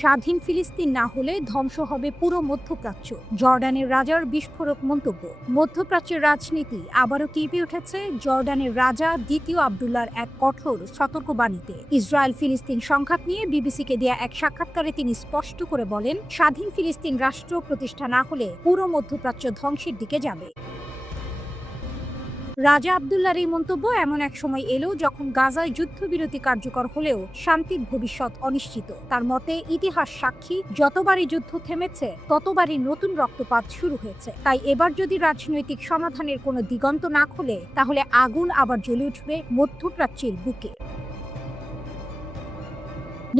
স্বাধীন ফিলিস্তিন না হলে ধ্বংস হবে পুরো মধ্যপ্রাচ্য। জর্ডানের রাজার বিস্ফোরক মন্তব্য। মধ্যপ্রাচ্যের রাজনীতি আবারও কেঁপে উঠেছে জর্ডানের রাজা দ্বিতীয় আব্দুল্লাহর এক কঠোর সতর্কবাণীতে। ইসরায়েল ফিলিস্তিন সংঘাত নিয়ে বিবিসিকে দেয়া এক সাক্ষাৎকারে তিনি স্পষ্ট করে বলেন, স্বাধীন ফিলিস্তিন রাষ্ট্র প্রতিষ্ঠা না হলে পুরো মধ্যপ্রাচ্য ধ্বংসের দিকে যাবে। রাজা আব্দুল্লাহর এই মন্তব্য এমন এক সময় এলো যখন গাজায় যুদ্ধবিরতি কার্যকর হলেও শান্তির ভবিষ্যৎ অনিশ্চিত। তার মতে, ইতিহাস সাক্ষী, যতবারই যুদ্ধ থেমেছে ততবারই নতুন রক্তপাত শুরু হয়েছে। তাই এবার যদি রাজনৈতিক সমাধানের কোনো দিগন্ত না খোলে, তাহলে আগুন আবার জ্বলে উঠবে মধ্যপ্রাচ্যের বুকে।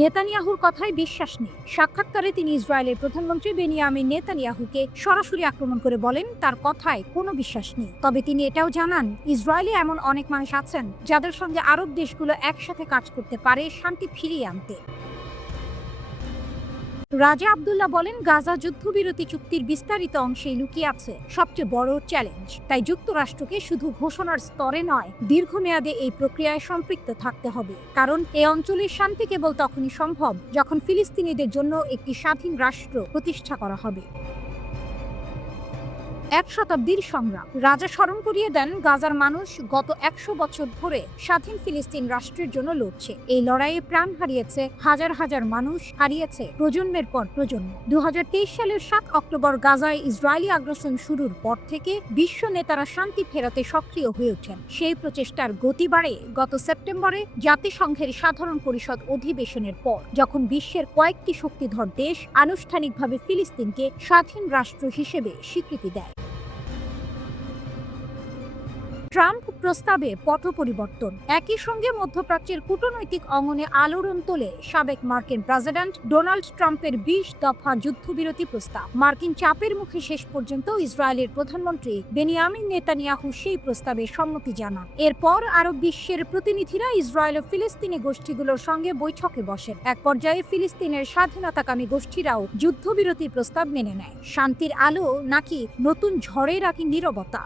নেতানিয়াহুর কথায় বিশ্বাস নেই। সাক্ষাৎকারে তিনি ইসরায়েলের প্রধানমন্ত্রী বেনিয়ামিন নেতানিয়াহুকে সরাসরি আক্রমণ করে বলেন, তার কথায় কোনো বিশ্বাস নেই। তবে তিনি এটাও জানান, ইসরায়েলে এমন অনেক মানুষ আছেন যাদের সঙ্গে আরব দেশগুলো একসাথে কাজ করতে পারে শান্তি ফিরিয়ে আনতে। রাজা আব্দুল্লাহ বলেন, গাজা যুদ্ধবিরতি চুক্তির বিস্তারিত অংশে লুকিয়ে আছে সবচেয়ে বড় চ্যালেঞ্জ। তাই যুক্তরাষ্ট্রকে শুধু ঘোষণার স্তরে নয়, দীর্ঘমেয়াদে এই প্রক্রিয়ায় সম্পৃক্ত থাকতে হবে। কারণ এই অঞ্চলের শান্তি কেবল তখনই সম্ভব যখন ফিলিস্তিনিদের জন্য একটি স্বাধীন রাষ্ট্র প্রতিষ্ঠা করা হবে। এক শতাব্দীর সংগ্রাম। রাজা স্মরণ করিয়ে দেন, গাজার মানুষ গত 100 বছর ধরে স্বাধীন ফিলিস্তিন রাষ্ট্রের জন্য লড়ছে। এই লড়াইয়ে প্রাণ হারিয়েছে হাজার হাজার মানুষ, হারিয়েছে প্রজন্মের পর প্রজন্ম। 2023 সালের 7 অক্টোবর গাজায় ইসরায়েলি আগ্রাসন শুরুর পর থেকে বিশ্ব নেতারা শান্তি ফেরাতে সক্রিয় হয়ে ওঠেন। সেই প্রচেষ্টার গতি বাড়ে গত সেপ্টেম্বরে জাতিসংঘের সাধারণ পরিষদ অধিবেশনের পর, যখন বিশ্বের কয়েকটি শক্তিধর দেশ আনুষ্ঠানিকভাবে ফিলিস্তিনকে স্বাধীন রাষ্ট্র হিসেবে স্বীকৃতি দেয়। ট্রাম্প প্রস্তাবে পট পরিবর্তন। একই সঙ্গে মধ্যপ্রাচ্যের কূটনৈতিক অঙ্গনে আলোড়ন তোলে সাবেক মার্কিন প্রেসিডেন্ট ডোনাল্ড ট্রাম্পের 20 দফা যুদ্ধবিরতি প্রস্তাব। মার্কিন চাপের মুখে শেষ পর্যন্ত ইসরায়েলের প্রধানমন্ত্রী বেনিয়ামিন নেতানিয়াহু সেই প্রস্তাবে সম্মতি জানান। এরপর আরব বিশ্বের প্রতিনিধিরা ইসরায়েল ও ফিলিস্তিনি গোষ্ঠীগুলোর সঙ্গে বৈঠকে বসেন। এক পর্যায়ে ফিলিস্তিনের স্বাধীনতাকামী গোষ্ঠীরাও যুদ্ধবিরতির প্রস্তাব মেনে নেয়। শান্তির আলো নাকি নতুন ঝড়ের আগে নীরবতা?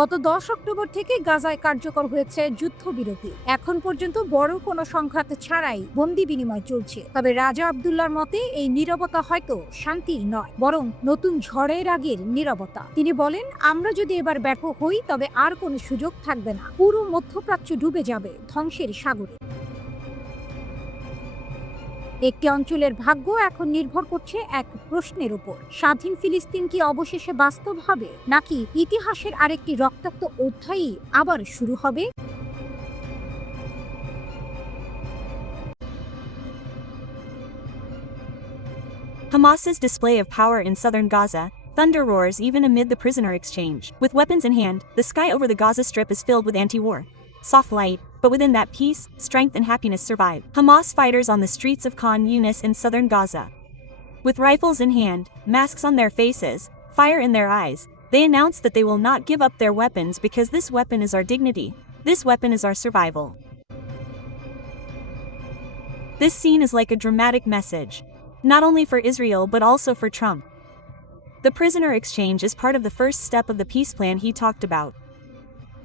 গত 10 অক্টোবর থেকে গাজায় কার্যকর হয়েছে যুদ্ধবিরতি। এখন পর্যন্ত বড় কোনো সংঘাত ছাড়াই বন্দি বিনিময় চলছে। তবে রাজা আব্দুল্লাহর মতে, এই নীরবতা হয়তো শান্তি নয়, বরং নতুন ঝড়ের আগের নীরবতা। তিনি বলেন, আমরা যদি এবার ব্যর্থ হই তবে আর কোনো সুযোগ থাকবে না। পুরো মধ্যপ্রাচ্য ডুবে যাবে ধ্বংসের সাগরে। একটি অঞ্চলের ভাগ্য এখন নির্ভর করছে এক প্রশ্নের উপর, স্বাধীন ফিলিস্তিন কি অবশেষে বাস্তব হবে, নাকি ইতিহাসের আরেকটি রক্তাক্ত অধ্যায়ই আবার শুরু হবে? Hamas's display of power in southern Gaza, thunder roars even amid the prisoner exchange. With weapons in hand, the sky over the Gaza Strip is filled with anti-war soft light, but within that peace, strength and happiness survive. Hamas fighters on the streets of Khan Yunis in southern Gaza. With rifles in hand, masks on their faces, fire in their eyes, they announce that they will not give up their weapons because this weapon is our dignity, this weapon is our survival. This scene is like a dramatic message, not only for Israel but also for Trump. The prisoner exchange is part of the first step of the peace plan he talked about.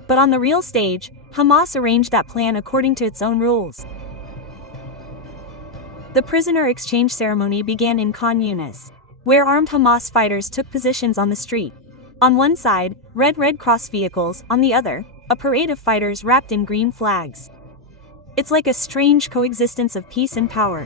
But on the real stage, Hamas arranged that plan according to its own rules. The prisoner exchange ceremony began in Khan Yunis, where armed Hamas fighters took positions on the street. On one side, Red Cross vehicles, on the other, a parade of fighters wrapped in green flags. It's like a strange coexistence of peace and power.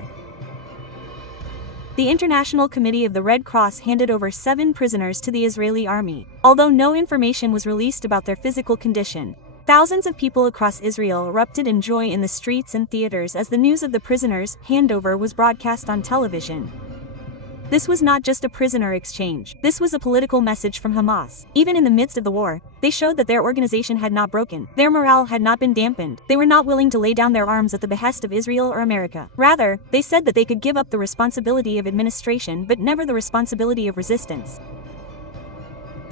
The International Committee of the Red Cross handed over 7 prisoners to the Israeli army. Although no information was released about their physical condition, thousands of people across Israel erupted in joy in the streets and theaters as the news of the prisoners' handover was broadcast on television. This was not just a prisoner exchange. This was a political message from Hamas. Even in the midst of the war, they showed that their organization had not broken. Their morale had not been dampened. They were not willing to lay down their arms at the behest of Israel or America. Rather, they said that they could give up the responsibility of administration but never the responsibility of resistance.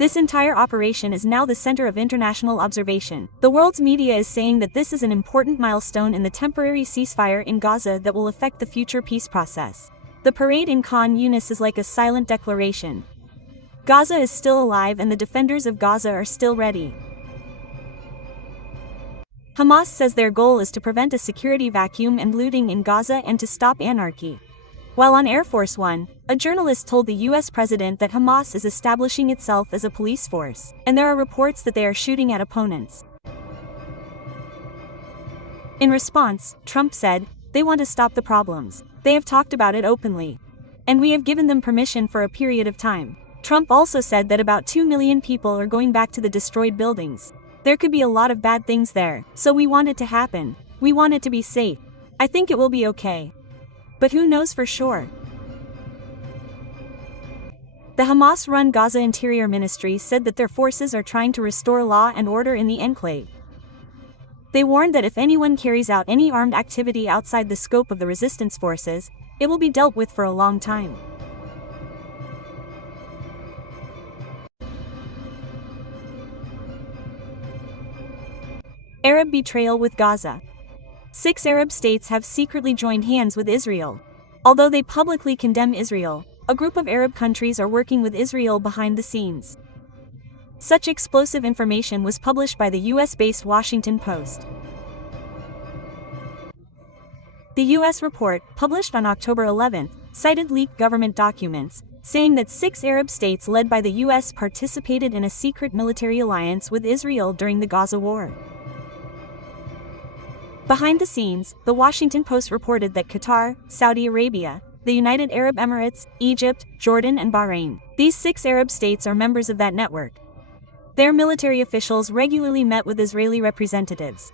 This entire operation is now the center of international observation. The world's media is saying that this is an important milestone in the temporary ceasefire in Gaza that will affect the future peace process. The parade in Khan Yunis is like a silent declaration. Gaza is still alive and the defenders of Gaza are still ready. Hamas says their goal is to prevent a security vacuum and looting in Gaza and to stop anarchy. While on Air Force One, a journalist told the US president that Hamas is establishing itself as a police force, and there are reports that they are shooting at opponents. In response, Trump said, "They want to stop the problems. They have talked about it openly. And we have given them permission for a period of time." Trump also said that about 2 million people are going back to the destroyed buildings. There could be a lot of bad things there, so we want it to happen. We want it to be safe. I think it will be okay. But who knows for sure? The Hamas-run Gaza Interior Ministry said that their forces are trying to restore law and order in the enclave. They warned that if anyone carries out any armed activity outside the scope of the resistance forces, it will be dealt with for a long time. Arab betrayal with Gaza. 6 Arab states have secretly joined hands with Israel. Although they publicly condemn Israel, a group of Arab countries are working with Israel behind the scenes. Such explosive information was published by the US-based Washington Post. The US report, published on October 11, cited leaked government documents, saying that 6 Arab states led by the US participated in a secret military alliance with Israel during the Gaza war. Behind the scenes, the Washington Post reported that Qatar, Saudi Arabia, the United Arab Emirates, Egypt, Jordan and Bahrain, these 6 Arab states are members of that network. Their military officials regularly met with Israeli representatives.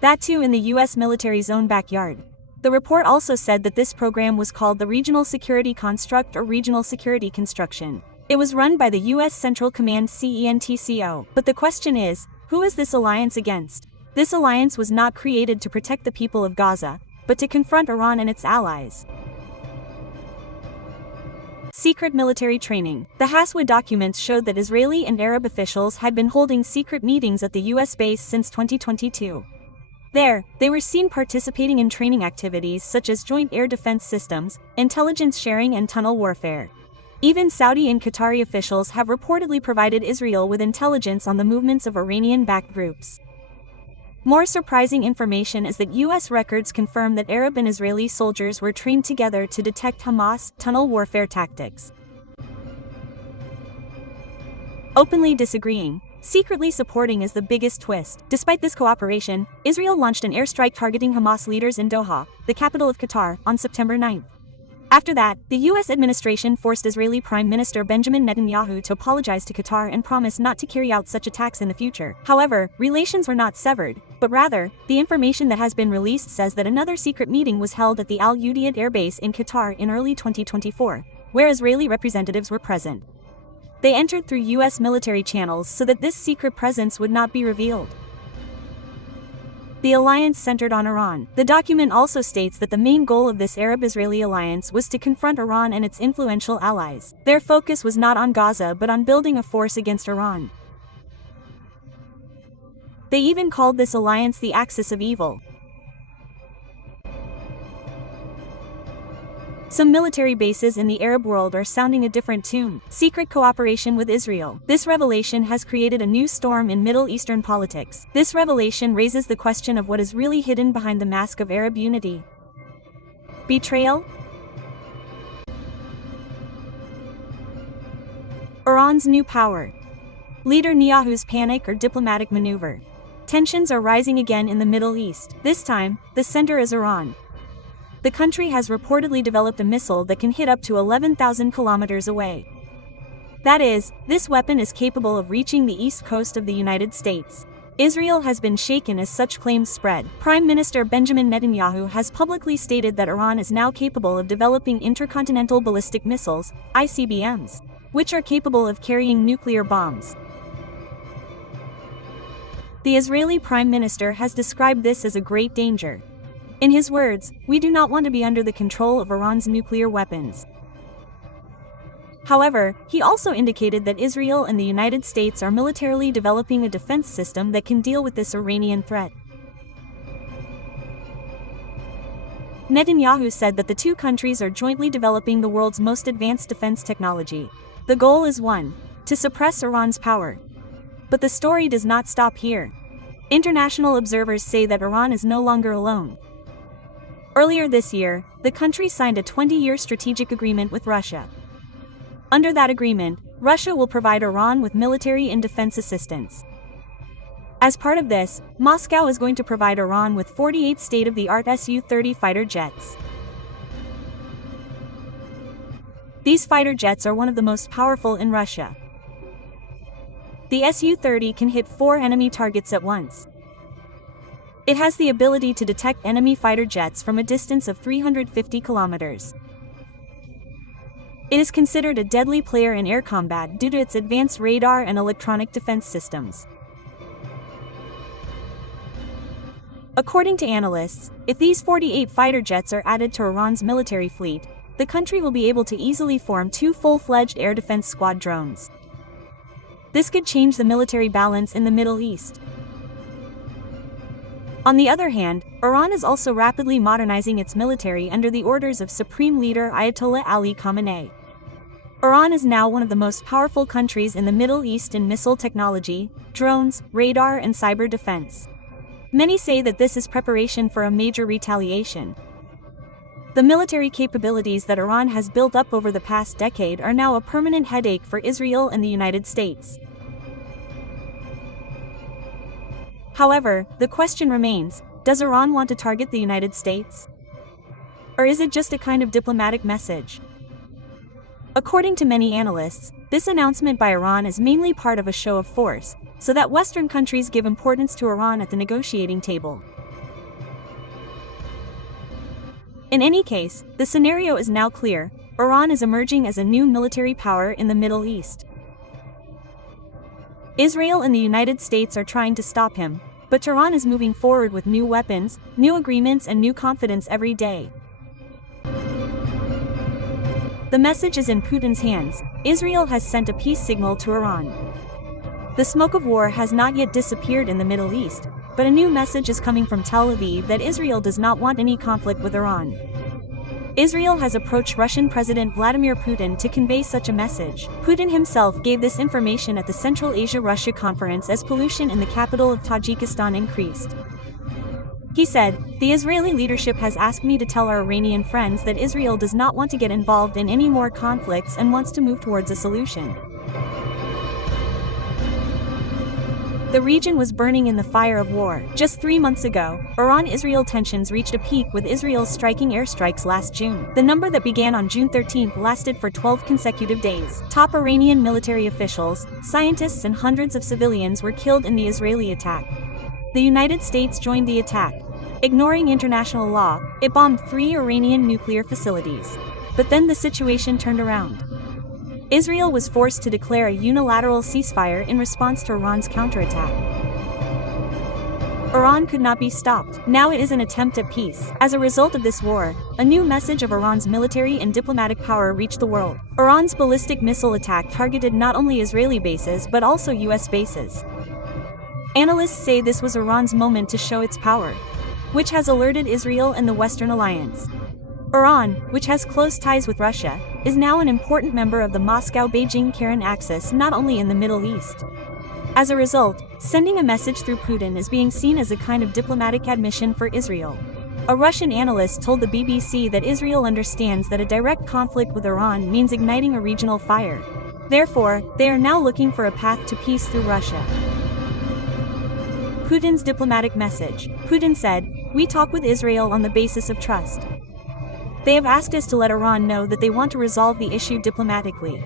That too in the US military's own backyard. The report also said that this program was called the Regional Security Construct or Regional Security Construction. It was run by the US Central Command CENTCO. But the question is, who is this alliance against? This alliance was not created to protect the people of Gaza, but to confront Iran and its allies. Secret military training. The Haswa documents showed that Israeli and Arab officials had been holding secret meetings at the US base since 2022. There, they were seen participating in training activities such as joint air defense systems, intelligence sharing and tunnel warfare. Even Saudi and Qatari officials have reportedly provided Israel with intelligence on the movements of Iranian-backed groups. More surprising information is that US records confirm that Arab and Israeli soldiers were trained together to detect Hamas tunnel warfare tactics. Openly disagreeing, secretly supporting is the biggest twist. Despite this cooperation, Israel launched an airstrike targeting Hamas leaders in Doha, the capital of Qatar, on September 9. After that, the US administration forced Israeli Prime Minister Benjamin Netanyahu to apologize to Qatar and promise not to carry out such attacks in the future. However, relations were not severed, but rather, the information that has been released says that another secret meeting was held at the Al Udeid Air Base in Qatar in early 2024, where Israeli representatives were present. They entered through US military channels so that this secret presence would not be revealed. The alliance centered on Iran. The document also states that the main goal of this Arab-Israeli alliance was to confront Iran and its influential allies. Their focus was not on Gaza but on building a force against Iran. They even called this alliance the Axis of Evil. Some military bases in the Arab world are sounding a different tune. Secret cooperation with Israel. This revelation has created a new storm in Middle Eastern politics. This revelation raises the question of what is really hidden behind the mask of Arab unity. Betrayal? Iran's new power. Leader Netanyahu's panic or diplomatic maneuver. Tensions are rising again in the Middle East. This time, the center is Iran. The country has reportedly developed a missile that can hit up to 11,000 kilometers away. That is, this weapon is capable of reaching the east coast of the United States. Israel has been shaken as such claims spread. Prime Minister Benjamin Netanyahu has publicly stated that Iran is now capable of developing intercontinental ballistic missiles, ICBMs, which are capable of carrying nuclear bombs. The Israeli Prime Minister has described this as a great danger. In his words, "We do not want to be under the control of Iran's nuclear weapons." However, he also indicated that Israel and the United States are militarily developing a defense system that can deal with this Iranian threat. Netanyahu said that the two countries are jointly developing the world's most advanced defense technology. The goal is one, to suppress Iran's power. But the story does not stop here. International observers say that Iran is no longer alone. Earlier this year, the country signed a 20-year strategic agreement with Russia. Under that agreement, Russia will provide Iran with military and defense assistance. As part of this, Moscow is going to provide Iran with 48 state-of-the-art Su-30 fighter jets. These fighter jets are one of the most powerful in Russia. The Su-30 can hit 4 enemy targets at once. It has the ability to detect enemy fighter jets from a distance of 350 kilometers. It is considered a deadly player in air combat due to its advanced radar and electronic defense systems. According to analysts, if these 48 fighter jets are added to Iran's military fleet, the country will be able to easily form 2 full-fledged air defense squadrons. This could change the military balance in the Middle East. On the other hand, Iran is also rapidly modernizing its military under the orders of Supreme Leader Ayatollah Ali Khamenei. Iran is now one of the most powerful countries in the Middle East in missile technology, drones, radar, and cyber defense. Many say that this is preparation for a major retaliation. The military capabilities that Iran has built up over the past decade are now a permanent headache for Israel and the United States. However, the question remains, does Iran want to target the United States? Or is it just a kind of diplomatic message? According to many analysts, this announcement by Iran is mainly part of a show of force, so that Western countries give importance to Iran at the negotiating table. In any case, the scenario is now clear: Iran is emerging as a new military power in the Middle East. Israel and the United States are trying to stop him, but Tehran is moving forward with new weapons, new agreements, and new confidence every day. The message is in Putin's hands. Israel has sent a peace signal to Iran. The smoke of war has not yet disappeared in the Middle East, but a new message is coming from Tel Aviv that Israel does not want any conflict with Iran. Israel has approached Russian President Vladimir Putin to convey such a message. Putin himself gave this information at the Central Asia-Russia conference as pollution in the capital of Tajikistan increased. He said, "The Israeli leadership has asked me to tell our Iranian friends that Israel does not want to get involved in any more conflicts and wants to move towards a solution." The region was burning in the fire of war. Just 3 months ago, Iran-Israel tensions reached a peak with Israel striking airstrikes last June. The number that began on June 13 lasted for 12 consecutive days. Top Iranian military officials, scientists, and hundreds of civilians were killed in the Israeli attack. The United States joined the attack. Ignoring international law, it bombed 3 Iranian nuclear facilities. But then the situation turned around. Israel was forced to declare a unilateral ceasefire in response to Iran's counterattack. Iran could not be stopped. Now it is an attempt at peace. As a result of this war, a new message of Iran's military and diplomatic power reached the world. Iran's ballistic missile attack targeted not only Israeli bases but also US bases. Analysts say this was Iran's moment to show its power, which has alerted Israel and the Western alliance. Iran, which has close ties with Russia, is now an important member of the Moscow-Beijing-Karen axis not only in the Middle East. As a result, sending a message through Putin is being seen as a kind of diplomatic admission for Israel. A Russian analyst told the BBC that Israel understands that a direct conflict with Iran means igniting a regional fire. Therefore, they are now looking for a path to peace through Russia. Putin's diplomatic message. Putin said, "We talk with Israel on the basis of trust. They have asked us to let Iran know that they want to resolve the issue diplomatically."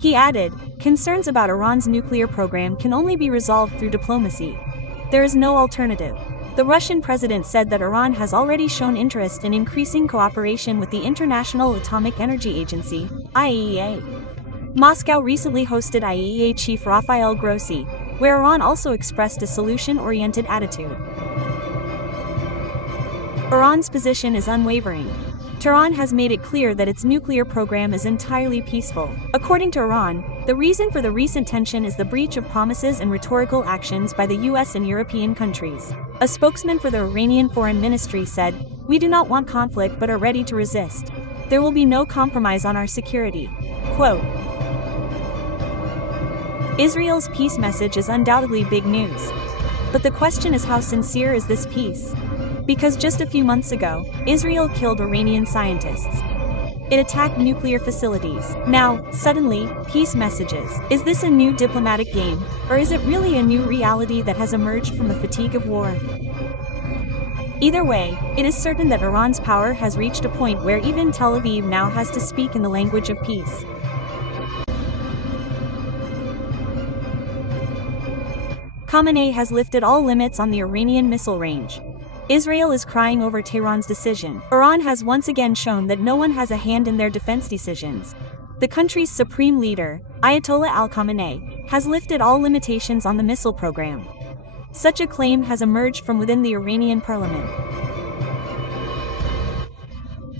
He added, "Concerns about Iran's nuclear program can only be resolved through diplomacy. There is no alternative." The Russian president said that Iran has already shown interest in increasing cooperation with the International Atomic Energy Agency, IAEA. Moscow recently hosted IAEA chief Rafael Grossi, where Iran also expressed a solution-oriented attitude. Iran's position is unwavering. Tehran has made it clear that its nuclear program is entirely peaceful. According to Iran, the reason for the recent tension is the breach of promises and rhetorical actions by the US and European countries. A spokesman for the Iranian Foreign Ministry said, "We do not want conflict but are ready to resist. There will be no compromise on our security." Quote, Israel's peace message is undoubtedly big news. But the question is, how sincere is this peace? Because just a few months ago, Israel killed Iranian scientists. It attacked nuclear facilities. Now, suddenly, peace messages. Is this a new diplomatic game, or is it really a new reality that has emerged from the fatigue of war? Either way, it is certain that Iran's power has reached a point where even Tel Aviv now has to speak in the language of peace. Khamenei has lifted all limits on the Iranian missile range. Israel is crying over Tehran's decision. Iran has once again shown that no one has a hand in their defense decisions. The country's supreme leader, Ayatollah Khamenei, has lifted all limitations on the missile program. Such a claim has emerged from within the Iranian parliament.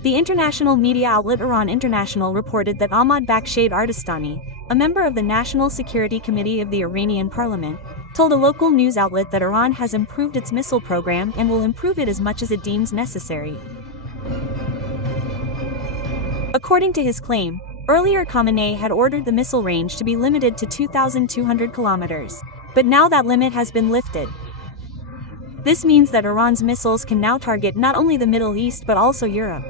The international media outlet Iran International reported that Ahmad Bakhshade Ardestani, a member of the National Security Committee of the Iranian parliament, told a local news outlet that Iran has improved its missile program and will improve it as much as it deems necessary. According to his claim, earlier Khamenei had ordered the missile range to be limited to 2,200 kilometers. But now that limit has been lifted. This means that Iran's missiles can now target not only the Middle East but also Europe.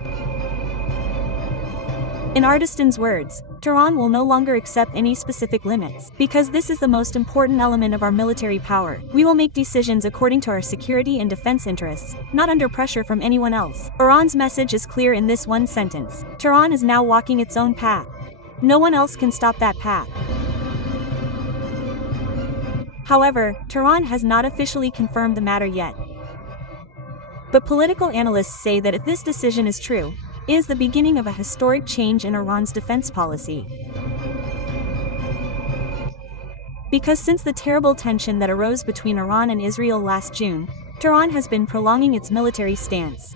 In Ardistan's words, Tehran will no longer accept any specific limits. Because this is the most important element of our military power, we will make decisions according to our security and defense interests, not under pressure from anyone else. Iran's message is clear in this one sentence. Tehran is now walking its own path. No one else can stop that path. However, Tehran has not officially confirmed the matter yet. But political analysts say that if this decision is true, it is the beginning of a historic change in Iran's defense policy. Because since the terrible tension that arose between Iran and Israel last June, Tehran has been prolonging its military stance.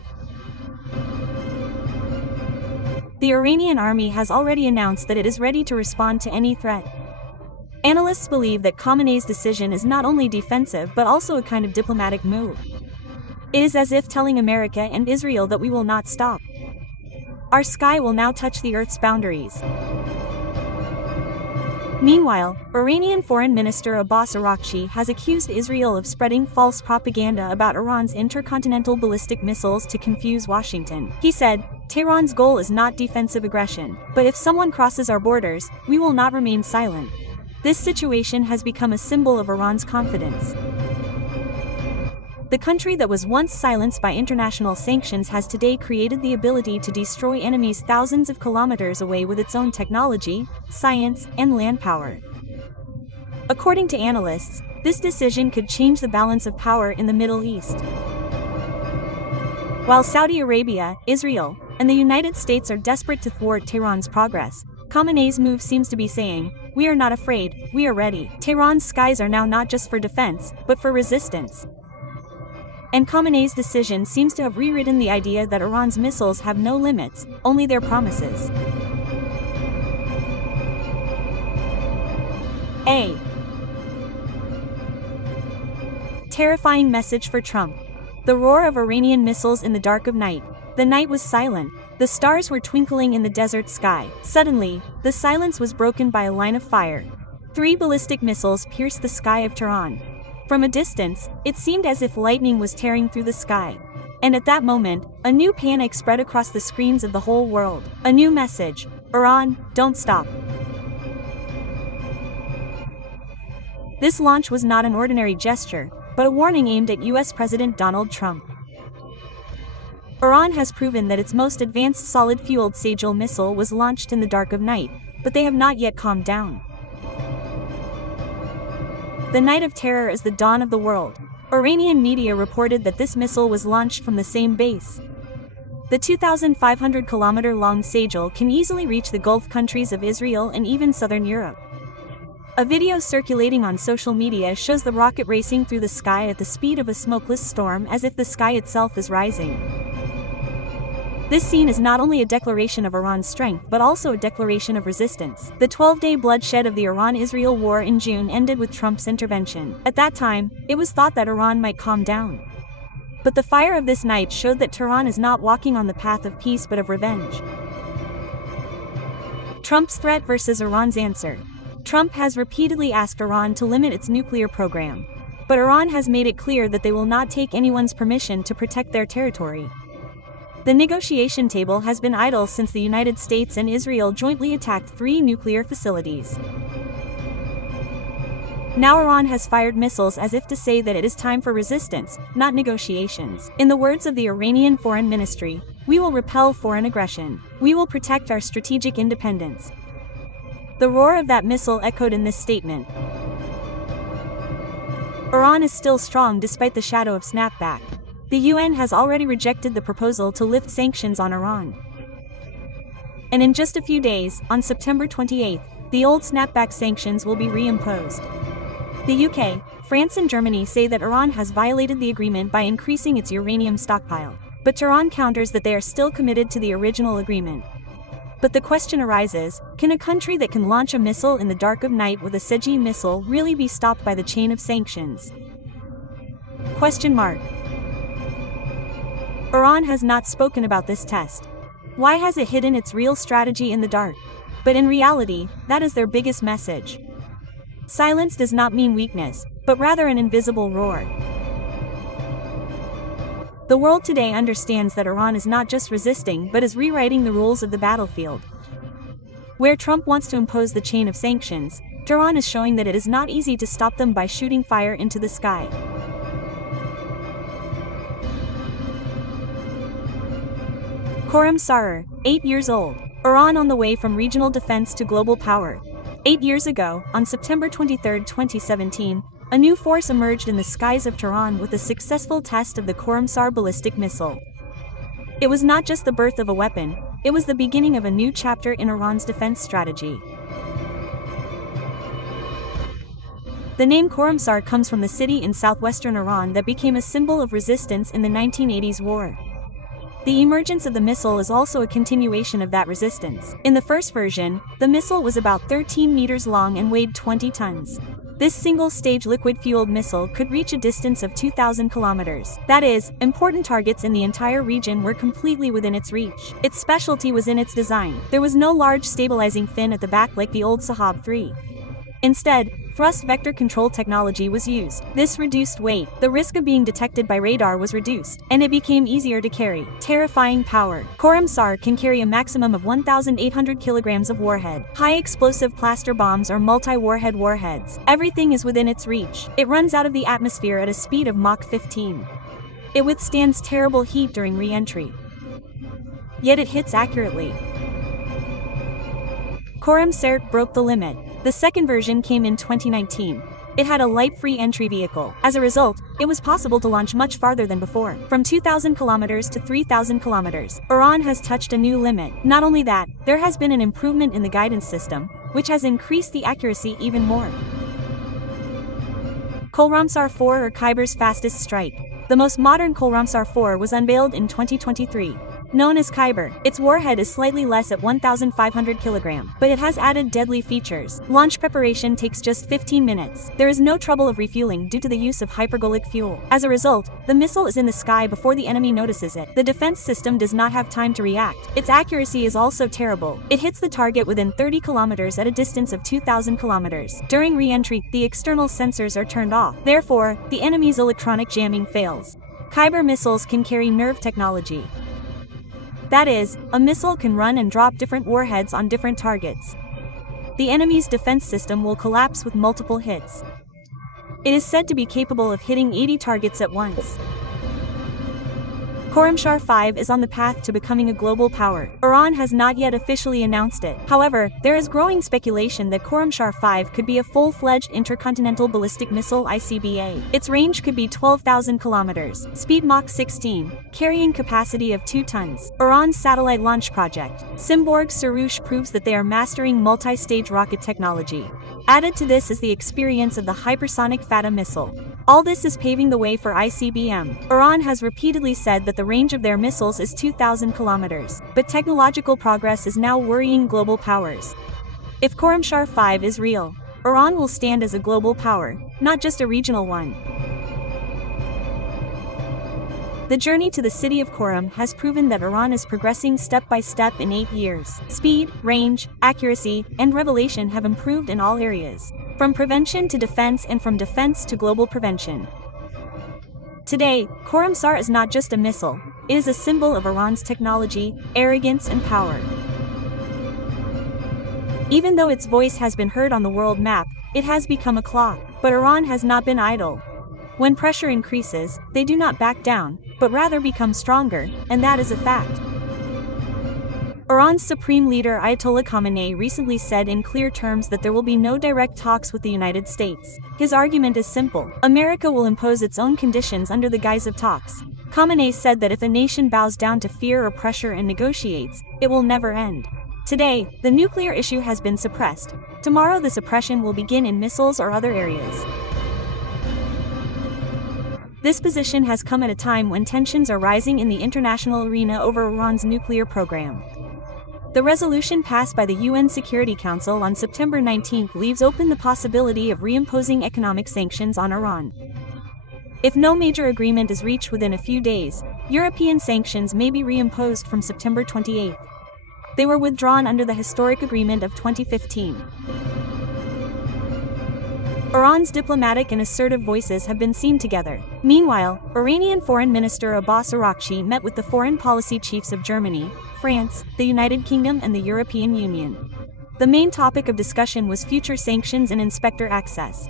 The Iranian army has already announced that it is ready to respond to any threat. Analysts believe that Khamenei's decision is not only defensive but also a kind of diplomatic move. It is as if telling America and Israel that we will not stop. Our sky will now touch the Earth's boundaries. Meanwhile, Iranian Foreign Minister Abbas Araghchi has accused Israel of spreading false propaganda about Iran's intercontinental ballistic missiles to confuse Washington. He said, "Tehran's goal is not defensive aggression, but if someone crosses our borders, we will not remain silent." This situation has become a symbol of Iran's confidence. The country that was once silenced by international sanctions has today created the ability to destroy enemies thousands of kilometers away with its own technology, science, and land power. According to analysts, this decision could change the balance of power in the Middle East. While Saudi Arabia, Israel, and the United States are desperate to thwart Tehran's progress, Khamenei's move seems to be saying, "We are not afraid, we are ready." Tehran's skies are now not just for defense, but for resistance. And Khamenei's decision seems to have rewritten the idea that Iran's missiles have no limits, only their promises. A terrifying message for Trump. The roar of Iranian missiles in the dark of night. The night was silent. The stars were twinkling in the desert sky. Suddenly, the silence was broken by a line of fire. 3 ballistic missiles pierced the sky of Tehran. From a distance, it seemed as if lightning was tearing through the sky. And at that moment, a new panic spread across the screens of the whole world. A new message: Iran, don't stop. This launch was not an ordinary gesture, but a warning aimed at US President Donald Trump. Iran has proven that its most advanced solid-fueled Sajal missile was launched in the dark of night, but they have not yet calmed down. The night of terror is the dawn of the world. Iranian media reported that this missile was launched from the same base. The 2,500-kilometer-long Sajal can easily reach the Gulf countries of Israel and even southern Europe. A video circulating on social media shows the rocket racing through the sky at the speed of a smokeless storm, as if the sky itself is rising. This scene is not only a declaration of Iran's strength but also a declaration of resistance. The 12-day bloodshed of the Iran-Israel war in June ended with Trump's intervention. At that time, it was thought that Iran might calm down. But the fire of this night showed that Tehran is not walking on the path of peace but of revenge. Trump's threat versus Iran's answer. Trump has repeatedly asked Iran to limit its nuclear program. But Iran has made it clear that they will not take anyone's permission to protect their territory. The negotiation table has been idle since the United States and Israel jointly attacked 3 nuclear facilities. Now Iran has fired missiles as if to say that it is time for resistance, not negotiations. In the words of the Iranian Foreign Ministry, "We will repel foreign aggression. We will protect our strategic independence." The roar of that missile echoed in this statement. Iran is still strong despite the shadow of snapback. The UN has already rejected the proposal to lift sanctions on Iran. And in just a few days, on September 28, the old snapback sanctions will be reimposed. The UK, France and Germany say that Iran has violated the agreement by increasing its uranium stockpile. But Tehran counters that they are still committed to the original agreement. But the question arises, can a country that can launch a missile in the dark of night with a Sedji missile really be stopped by the chain of sanctions? Question mark. Iran has not spoken about this test. Why has it hidden its real strategy in the dark? But in reality, that is their biggest message. Silence does not mean weakness, but rather an invisible roar. The world today understands that Iran is not just resisting but is rewriting the rules of the battlefield. Where Trump wants to impose the chain of sanctions, Tehran is showing that it is not easy to stop them by shooting fire into the sky. Khorramshahr, 8 years old. Iran on the way from regional defense to global power. 8 years ago, on September 23, 2017, a new force emerged in the skies of Tehran with the successful test of the Khorramshahr ballistic missile. It was not just the birth of a weapon, it was the beginning of a new chapter in Iran's defense strategy. The name Khorramshahr comes from the city in southwestern Iran that became a symbol of resistance in the 1980s war. The emergence of the missile is also a continuation of that resistance. In the first version, the missile was about 13 meters long and weighed 20 tons. This single-stage liquid-fueled missile could reach a distance of 2,000 kilometers. That is, important targets in the entire region were completely within its reach. Its specialty was in its design. There was no large stabilizing fin at the back like the old Sahab 3. Instead, thrust vector control technology was used. This reduced weight, the risk of being detected by radar was reduced, and it became easier to carry. Terrifying power. Khorramshahr can carry a maximum of 1,800 kilograms of warhead. High-explosive cluster bombs or multi-warhead warheads. Everything is within its reach. It runs out of the atmosphere at a speed of Mach 15. It withstands terrible heat during re-entry. Yet it hits accurately. Khorramshahr broke the limit. The second version came in 2019. It had a light-free entry vehicle. As a result, it was possible to launch much farther than before, from 2,000 kilometers to 3,000 kilometers. Iran has touched a new limit. Not only that, there has been an improvement in the guidance system, which has increased the accuracy even more. Khorramshahr 4 or Khobor's fastest strike. The most modern Khorramshahr 4 was unveiled in 2023. Known as Khobor, its warhead is slightly less at 1,500 kilograms, but it has added deadly features. Launch preparation takes just 15 minutes. There is no trouble of refueling due to the use of hypergolic fuel. As a result, the missile is in the sky before the enemy notices it. The defense system does not have time to react. Its accuracy is also terrible. It hits the target within 30 kilometers at a distance of 2,000 kilometers. During re-entry, the external sensors are turned off. Therefore, the enemy's electronic jamming fails. Khobor missiles can carry nerve technology. That is, a missile can run and drop different warheads on different targets. The enemy's defense system will collapse with multiple hits. It is said to be capable of hitting 80 targets at once. Khorramshahr 5 is on the path to becoming a global power. Iran has not yet officially announced it. However, there is growing speculation that Khorramshahr 5 could be a full-fledged intercontinental ballistic missile ICBA. Its range could be 12,000 kilometers, speed Mach 16, carrying capacity of 2 tons. Iran's satellite launch project, Simborg Sarush, proves that they are mastering multi-stage rocket technology. Added to this is the experience of the hypersonic Fatah missile. All this is paving the way for ICBM. Iran has repeatedly said that the range of their missiles is 2,000 kilometers, but technological progress is now worrying global powers. If Khorramshahr 5 is real, Iran will stand as a global power, not just a regional one. The journey to the city of Khorram has proven that Iran is progressing step by step in 8 years. Speed, range, accuracy, and revelation have improved in all areas, from prevention to defense and from defense to global prevention. Today, Khorramshahr is not just a missile, it is a symbol of Iran's technology, arrogance, and power. Even though its voice has been heard on the world map, it has become a clock. But Iran has not been idle. When pressure increases, they do not back down, but rather become stronger, and that is a fact. Iran's supreme leader Ayatollah Khamenei recently said in clear terms that there will be no direct talks with the United States. His argument is simple: America will impose its own conditions under the guise of talks. Khamenei said that if a nation bows down to fear or pressure and negotiates, it will never end. Today, the nuclear issue has been suppressed. Tomorrow the suppression will begin in missiles or other areas. This position has come at a time when tensions are rising in the international arena over Iran's nuclear program. The resolution passed by the UN Security Council on September 19 leaves open the possibility of reimposing economic sanctions on Iran. If no major agreement is reached within a few days, European sanctions may be reimposed from September 28. They were withdrawn under the historic agreement of 2015. Iran's diplomatic and assertive voices have been seen together. Meanwhile, Iranian Foreign Minister Abbas Araghchi met with the foreign policy chiefs of Germany, France, the United Kingdom, and the European Union. The main topic of discussion was future sanctions and inspector access.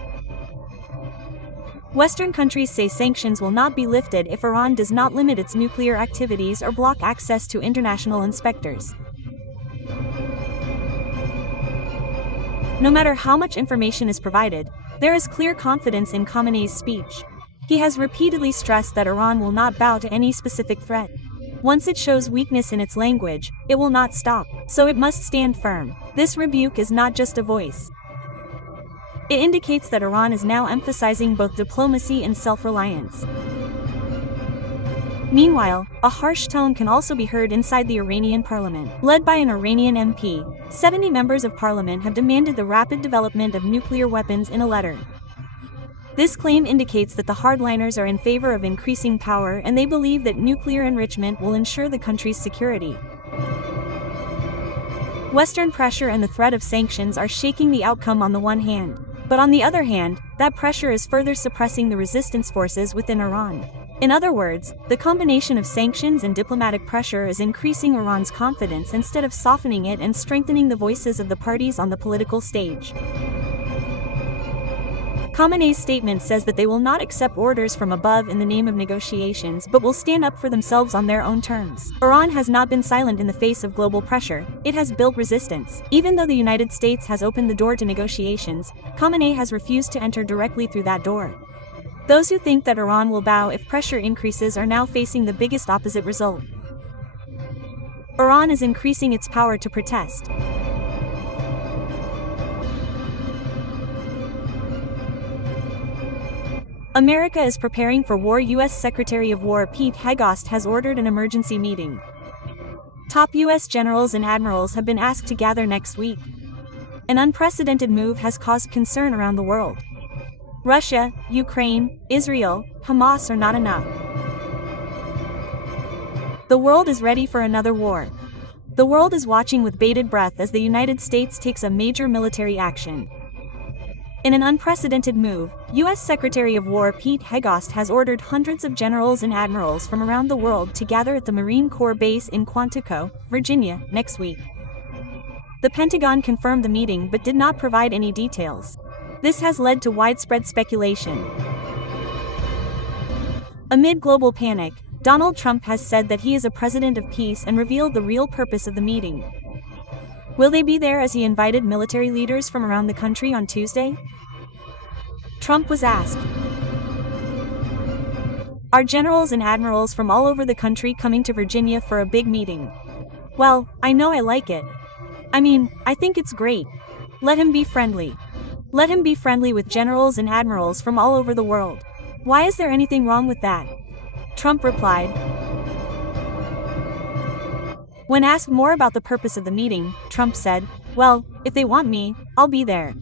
Western countries say sanctions will not be lifted if Iran does not limit its nuclear activities or block access to international inspectors. No matter how much information is provided, there is clear confidence in Khamenei's speech. He has repeatedly stressed that Iran will not bow to any specific threat. Once it shows weakness in its language, it will not stop, so it must stand firm. This rebuke is not just a voice. It indicates that Iran is now emphasizing both diplomacy and self-reliance. Meanwhile, a harsh tone can also be heard inside the Iranian parliament. Led by an Iranian MP, 70 members of parliament have demanded the rapid development of nuclear weapons in a letter. This claim indicates that the hardliners are in favor of increasing power and they believe that nuclear enrichment will ensure the country's security. Western pressure and the threat of sanctions are shaking the outcome on the one hand, but on the other hand, that pressure is further suppressing the resistance forces within Iran. In other words, the combination of sanctions and diplomatic pressure is increasing Iran's confidence instead of softening it and strengthening the voices of the parties on the political stage. Khamenei's statement says that they will not accept orders from above in the name of negotiations but will stand up for themselves on their own terms. Iran has not been silent in the face of global pressure, it has built resistance. Even though the United States has opened the door to negotiations, Khamenei has refused to enter directly through that door. Those who think that Iran will bow if pressure increases are now facing the biggest opposite result. Iran is increasing its power to protest. America is preparing for war. U.S. Secretary of War Pete Hegseth has ordered an emergency meeting. Top U.S. generals and admirals have been asked to gather next week. An unprecedented move has caused concern around the world. Russia, Ukraine, Israel, Hamas are not enough. The world is ready for another war. The world is watching with bated breath as the United States takes a major military action. In an unprecedented move, U.S. Secretary of War Pete Hegseth has ordered hundreds of generals and admirals from around the world to gather at the Marine Corps base in Quantico, Virginia, next week. The Pentagon confirmed the meeting but did not provide any details. This has led to widespread speculation. Amid global panic, Donald Trump has said that he is a president of peace and revealed the real purpose of the meeting. Will they be there as he invited military leaders from around the country on Tuesday? Trump was asked, "Are generals and admirals from all over the country coming to Virginia for a big meeting?" "Well, I know I like it. I think it's great. Let him be friendly. Let him be friendly with generals and admirals from all over the world. Why is there anything wrong with that?" Trump replied. When asked more about the purpose of the meeting, Trump said, "Well, if they want me, I'll be there.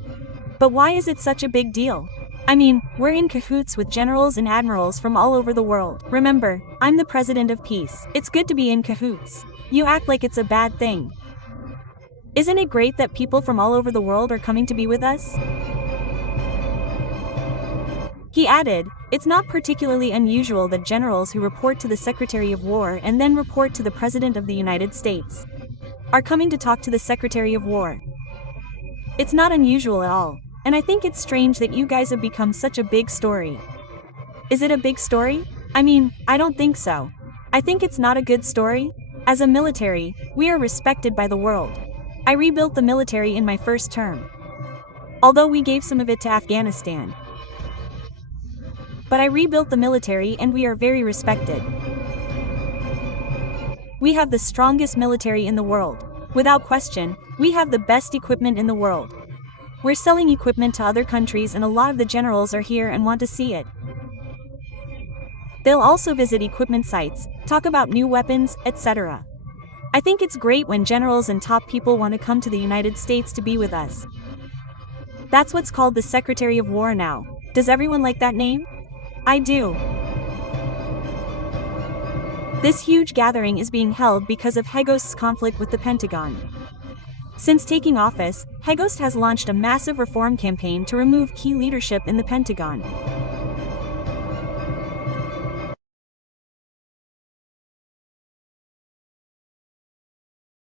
But why is it such a big deal? I mean, we're in cahoots with generals and admirals from all over the world. Remember, I'm the president of peace. It's good to be in cahoots. You act like it's a bad thing. Isn't it great that people from all over the world are coming to be with us? He added, it's not particularly unusual that generals who report to the Secretary of War and then report to the President of the United States are coming to talk to the Secretary of War. It's not unusual at all, and I think it's strange that you guys have become such a big story. Is it a big story? I mean, I don't think so. I think it's not a good story. As a military, we are respected by the world. I rebuilt the military in my first term, although we gave some of it to Afghanistan. But I rebuilt the military and we are very respected. We have the strongest military in the world. Without question, we have the best equipment in the world. We're selling equipment to other countries and a lot of the generals are here and want to see it. They'll also visit equipment sites, talk about new weapons, etc. I think it's great when generals and top people want to come to the United States to be with us. That's what's called the Secretary of War now. Does everyone like that name? I do. This huge gathering is being held because of Hegost's conflict with the Pentagon. Since taking office, Hegost has launched a massive reform campaign to remove key leadership in the Pentagon.